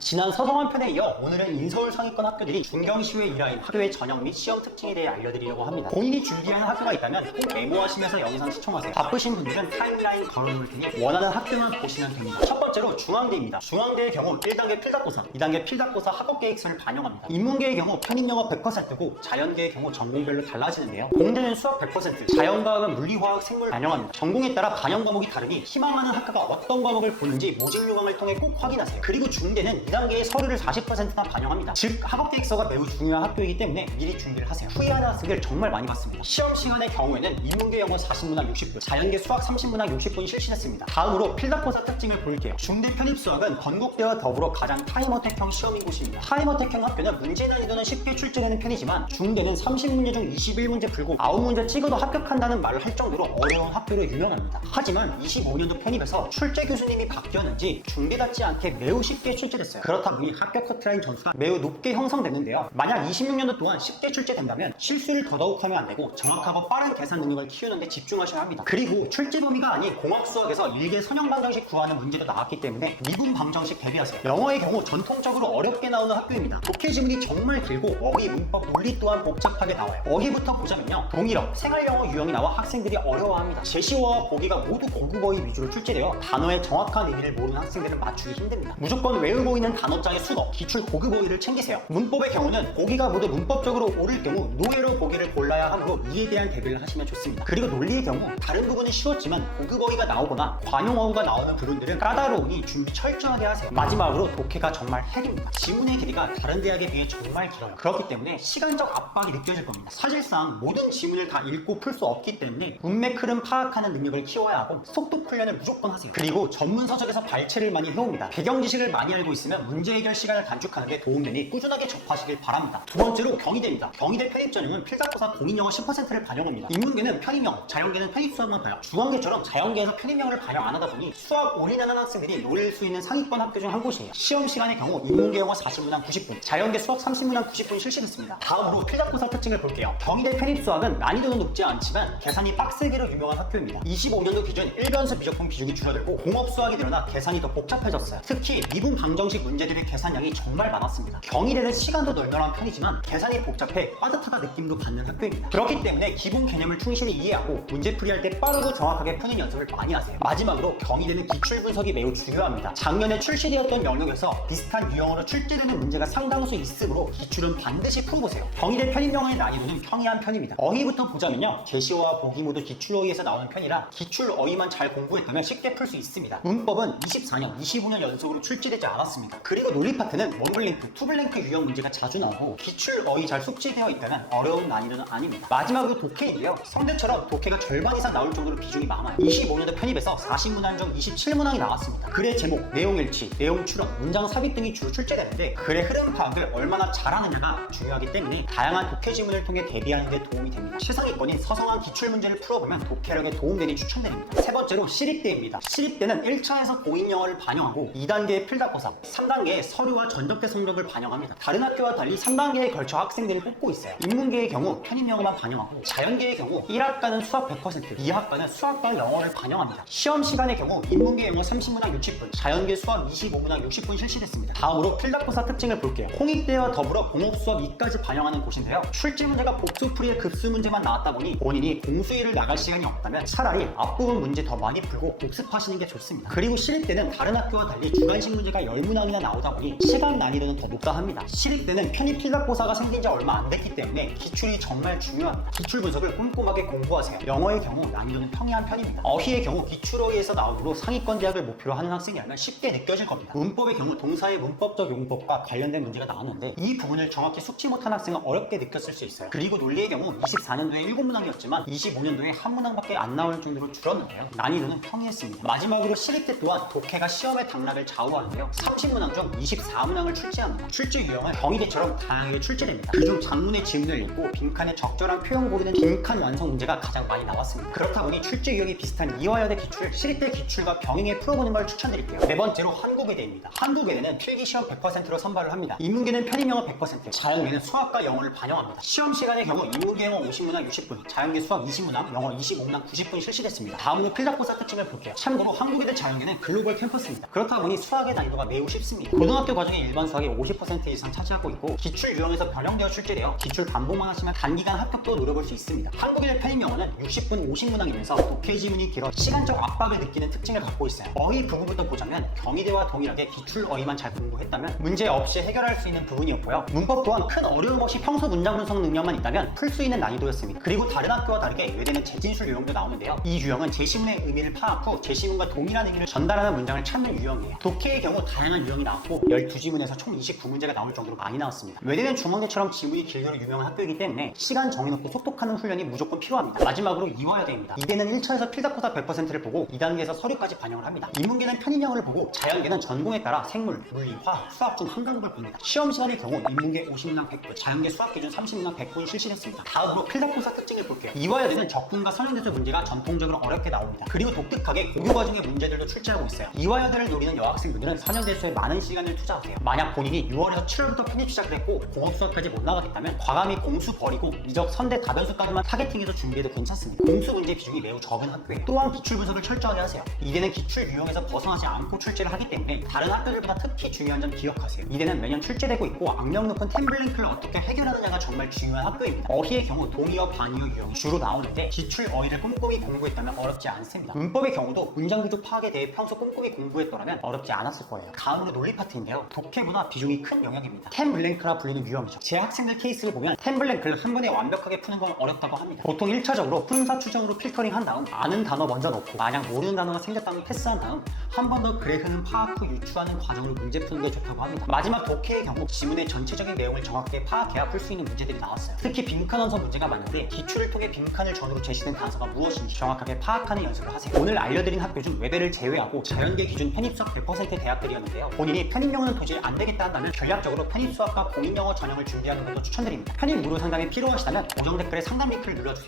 지난 서성한 편에 이어 오늘은 인서울 상위권 학교들이 중경시후에 일하인 학교의 전형 및 시험 특징에 대해 알려드리려고 합니다. 본인이 준비하는 학교가 있다면 꼭 메모하시면서 영상 시청하세요. 바쁘신 분들은 타임라인 걸어놓을 테니 원하는 학교만 보시면 됩니다. 첫 번째로 중앙대입니다. 중앙대의 경우 1단계 필답고사, 2단계 필답고사 학업계획서를 반영합니다. 인문계의 경우 편입영어 100%고 자연계의 경우 전공별로 달라지는데요. 공대는 수학 100%, 자연과학은 물리화학 생물 반영합니다. 전공에 따라 반영 과목이 다르니 희망하는 학과가 어떤 과목을 보는지 모집 요강을 통해 꼭 확인하세요. 그리고 중대는 2단계의 서류를 40%나 반영합니다. 즉 학업계획서가 매우 중요한 학교이기 때문에 미리 준비를 하세요. 후회하는 학생들 정말 많이 봤습니다. 시험 시간의 경우에는 인문계 영어 40문항 60분, 자연계 수학 30문항 60분 실시했습니다. 다음으로 필답고사 특징을 볼게요. 중대 편입수학은 건국대와 더불어 가장 타임어택형 시험인 곳입니다. 타임어택형 학교는 문제 난이도는 쉽게 출제되는 편이지만 중대는 30문제 중 21문제 풀고 9문제 찍어도 합격한다는 말을 할 정도로 어려운 학교로 유명합니다. 하지만 25년도 편입에서 출제 교수님이 바뀌었는지 중대답지 않게 매우 쉽게 출제됐어요. 그렇다 보니 합격 커트라인 점수가 매우 높게 형성됐는데요. 만약 26년도 동안 쉽게 출제된다면 실수를 더더욱 하면 안 되고 정확하고 빠른 계산 능력을 키우는데 집중하셔야 합니다. 그리고 출제 범위가 아닌 공학수학에서 일개 선형 방정식 구하는 문제도 나왔기 때문에 미분 방정식 대비하세요. 영어의 경우 전통적으로 어렵게 나오는 학교입니다. 독해 지문이 정말 길고 어휘, 문법, 논리 또한 복잡하게 나와요. 어휘부터 보자면요. 동일어, 생활영어 유형이 나와 학생들이 어려워합니다. 제시어와 보기가 모두 고급 어휘 위주로 출제되어 단어의 정확한 의미를 모르는 학생들은 맞추기 힘듭니다. 무조건 외우고 있는 단어장의 수거, 기출 고급 어휘를 챙기세요. 문법의 경우는 보기가 모두 문법적으로 옳을 경우 노예로 보기를 골라야 하므로 이에 대한 대비를 하시면 좋습니다. 그리고 논리의 경우 다른 부분은 쉬웠지만 고급 어휘가 나오거나 관용 어휘가 나오는 부분들은 까다로우니 준비 철저하게 하세요. 마지막으로 독해가 정말 핵입니다. 지문의 길이가 다른 대학에 비해 정말 길어요. 그렇기 때문에 시간적 압박이 느껴질 겁니다. 사실상 모든 지문을 다 읽고 풀 수 없기 때문에 문맥 흐름 파악하는 능력을 키워야 하고 속도 훈련을 무조건 하세요. 그리고 전문 서적에서 발췌를 많이 해옵니다. 배경 지식을 많이 알고 있으면 문제 해결 시간을 단축하는 데 도움되니 꾸준하게 접하시길 바랍니다. 두 번째로 경희대입니다. 경희대 편입 전형은 필답고사 공인영어 10%를 반영합니다. 인문계는 편입영어, 자연계는 편입수학만 봐요. 중앙계처럼 자연계에서 편입영어를 반영 안 하다 보니 수학 올인하는 학생들이 노릴 수 있는 상위권 학교 중 한 곳이에요. 시험 시간의 경우 인문계 영어 40문항 90분, 자연계 수학 30문항 90분 실시됐습니다. 다음으로 필답고사 특징을 볼게요. 경희대 편입수학은 난이도는 높지 않지만 계산이 빡세기로 유명한 학교입니다. 25년도 기준 1변수 미적분 비중이 줄어들고 공업수학이 늘어나 계산이 더 복잡해졌어요. 특히 미분 방정식 문제들의 계산량이 정말 많았습니다. 경희대는 시간도 널널한 편이지만 계산이 복잡해 빠듯하다 느낌도 받는 학교입니다. 그렇기 때문에 기본 개념을 충실히 이해하고 문제풀이할 때 빠르고 정확하게 푸는 연습을 많이 하세요. 마지막으로 경희대는 기출 분석이 매우 중요합니다. 작년에 출시되었던 영역에서 비슷한 유형으로 출제되는 문제가 상당수 있으므로 기출은 반드시 풀어보세요. 경희대 편입영어의 난이도는 평이한 편입니다. 어휘부터 보자면요. 제시어와 보기 모두 기출 어휘에서 나오는 편이라 기출 어휘만 잘 공부했다면 쉽게 풀 수 있습니다. 문법은 24년, 25년 연속으로 출제되지 않았습니다. 그리고 논리 파트는 원블랭크, 투블랭크 유형 문제가 자주 나오고 기출 어휘 잘 숙지되어 있다면 어려운 난이도는 아닙니다. 마지막으로 독해인데요. 성대처럼 독해가 절반 이상 나올 정도로 비중이 많아요. 25년도 편입에서 40문항 중 27문항이 나왔습니다. 글의 제목, 내용 일치, 내용 추론, 문장 삽입 등이 주로 출제되는데 글의 흐름 파악을 얼마나 잘하느냐가 중요하기 때문에 다양한 독해 지문을 통해 대비하는 데 도움이 됩니다. 최상위권인 서성한 기출 문제를 풀어보면 독해력에 도움되니 추천드립니다. 세 번째로 시립대입니다. 시립대는 1차에서 공인영어를 반영하고 2단계의 필답고사, 3단계의 서류와 전적대 성적을 반영합니다. 다른 학교와 달리 3단계에 걸쳐 학생들을 뽑고 있어요. 인문계의 경우 편입영어만 반영하고 자연계의 경우 1학과는 수학 100%, 2학과는 수학과 영어를 반영합니다. 시험 시간의 경우 인문계 영어 30문항 60분, 자연계 수학 25문항 60분 실시됐습니다. 다음으로 필답고사 특징을 볼게요. 홍익대와 더불어 공업수학 2까지 반영하는 곳인데요. 출제 문제가 복수풀이의 급수 문제만 나왔다 보니 본인이 공수일을 나갈 시간이 없다면 차라리 앞부분 문제 더 많이 풀고 복습하시는 게 좋습니다. 그리고 시립대는 다른 학교와 달리 주관식 문제가 10문항이나 나오다 보니 시간 난이도는 더 높다 합니다. 시립대는 편입 필답고사가 생긴 지 얼마 안 됐기 때문에 기출이 정말 중요합니다. 기출 분석을 꼼꼼하게 공부하세요. 영어의 경우 난이도는 평이한 편입니다. 어휘의 경우 기출어휘에서 나오므로 상위권 대학을 목표로 하는 학생이라면 쉽게 느껴질 겁니다. 문법의 경우 동사의 문법적 용법과 관련된 문제가 나왔는데 이 부분을 정확히 숙지 못한 학생은 어렵게 느꼈을 수 있어요. 그리고 논리의 경우 24년도에 7문항이었지만 25년도에 한 문항밖에 안 나올 정도로 줄었는데요. 난이도는 평이했습니다. 마지막으로 시립대 또한 독해가 시험의 당락을 좌우하는데요. 30문항 중 24문항을 출제합니다. 출제 유형은 경희대처럼 다양하게 출제됩니다. 그중 장문의 지문을 읽고 빈칸에 적절한 표현 고르는 빈칸 완성 문제가 가장 많이 나왔습니다. 그렇다 보니 출제 유형이 비슷한 이화여대 기출을 시립대 기출과 병행해 풀어보는 걸 추천드릴게요. 네 번째로 한국외대입니다. 한국외대는 필기시험 100%로 선발을 합니다. 인문계는 편입영어 100%, 자연계는 수학과 영어를 반영합니다. 시험 시간의 경우 인문계 영어 50문항 60분, 자연계 수학 20문항, 영어 25문항 90분 실시됐습니다. 다음으로 필답고사 특징을 볼게요. 참고로 한국외대 자연계는 글로벌 캠퍼스입니다. 그렇다 보니 수학의 난이도가 매우 쉽습니다. 쉽습니다. 고등학교 과정의 일반 수학이 50% 이상 차지하고 있고 기출 유형에서 변형되어 출제되어 기출 반복만 하시면 단기간 합격도 노려볼 수 있습니다. 한국인의 편입 영어는 60분 50문항이면서 독해 지문이 길어 시간적 압박을 느끼는 특징을 갖고 있어요. 어휘 부분부터 보자면 경희대와 동일하게 기출 어휘만 잘 공부했다면 문제 없이 해결할 수 있는 부분이었고요. 문법 또한 큰 어려움 없이 평소 문장 분석 능력만 있다면 풀 수 있는 난이도였습니다. 그리고 다른 학교와 다르게 외대는 재진술 유형도 나오는데요. 이 유형은 제시문의 의미를 파악 후 제시문과 동일한 의미를 전달하는 문장을 찾는 유형이에요. 독해의 경우 다양한 유형이 나왔고 12지문에서 총 29문제가 나올 정도로 많이 나왔습니다. 외대는 중앙대처럼 지문이 길도록 유명한 학교이기 때문에 시간 정해놓고 속독하는 훈련이 무조건 필요합니다. 마지막으로 이화여대입니다. 이대는 1차에서 필답고사 100%를 보고 2단계에서 서류까지 반영을 합니다. 인문계는 편입형을 보고 자연계는 전공에 따라 생물, 물리, 화학, 수학 중 한 과목을 봅니다. 시험 시간의 경우 인문계 50문항 100분, 자연계 수학 기준 30문항 100분 실시했습니다. 다음으로 필답고사 특징을 볼게요. 이화여대는 적분과 선행대수 문제가 전통적으로 어렵게 나옵니다. 그리고 독특하게 고교 과정의 문제들도 출제하고 있어요. 이화여대를 노리는 여학생분들은 선행대수에 많은 시간을 투자하세요. 만약 본인이 6월에서 7월부터 편입 시작을 했고 공업 수학까지 못 나가겠다면 과감히 공수 버리고 이적, 선대, 다변수까지만 타겟팅해서 준비해도 괜찮습니다. 공수 문제 비중이 매우 적은 학교에 또한 기출 분석을 철저하게 하세요. 이대는 기출 유형에서 벗어나지 않고 출제를 하기 때문에 다른 학교들보다 특히 중요한 점 기억하세요. 이대는 매년 출제되고 있고 악명 높은 템블링크를 어떻게 해결하느냐가 정말 중요한 학교입니다. 어휘의 경우 동의어, 반의어 유형이 주로 나오는데 기출 어휘를 꼼꼼히 공부했다면 어렵지 않습니다. 문법의 경우도 문장 구조 파악에 대해 평소 꼼꼼히 공부했더라면 어렵지 않았을 거예요. 다음으로 논리 파트인데요. 독해보다 비중이 큰 영역입니다. 템블랭크라 불리는 유형이죠. 제 학생들 케이스를 보면 템블랭크를 한 번에 완벽하게 푸는 건 어렵다고 합니다. 보통 1차적으로 분사 추정으로 필터링 한 다음 아는 단어 먼저 넣고 만약 모르는 단어가 생겼다면 패스한 다음 한 번 더 그래 흐름 파악 후 유추하는 과정으로 문제 푸는 게 좋다고 합니다. 마지막 독해의 경우 지문의 전체적인 내용을 정확하게 파악해야 풀 수 있는 문제들이 나왔어요. 특히 빈칸 원서 문제가 많은데 기출을 통해 빈칸을 전후로 제시된 단서가 무엇인지 정확하게 파악하는 연습을 하세요. 오늘 알려드린 학교 중 외대를 제외하고 자연계 기준 편입수학 100%의 대학들이었는데요. 본인이 편입영어는 도저히 안 되겠다 한다면 전략적으로 편입수학과 공인영어 전형을 준비하는 것도 추천드립니다. 편입 무료 상담이 필요하시다면 고정 댓글에 상담 링크를 눌러주세요.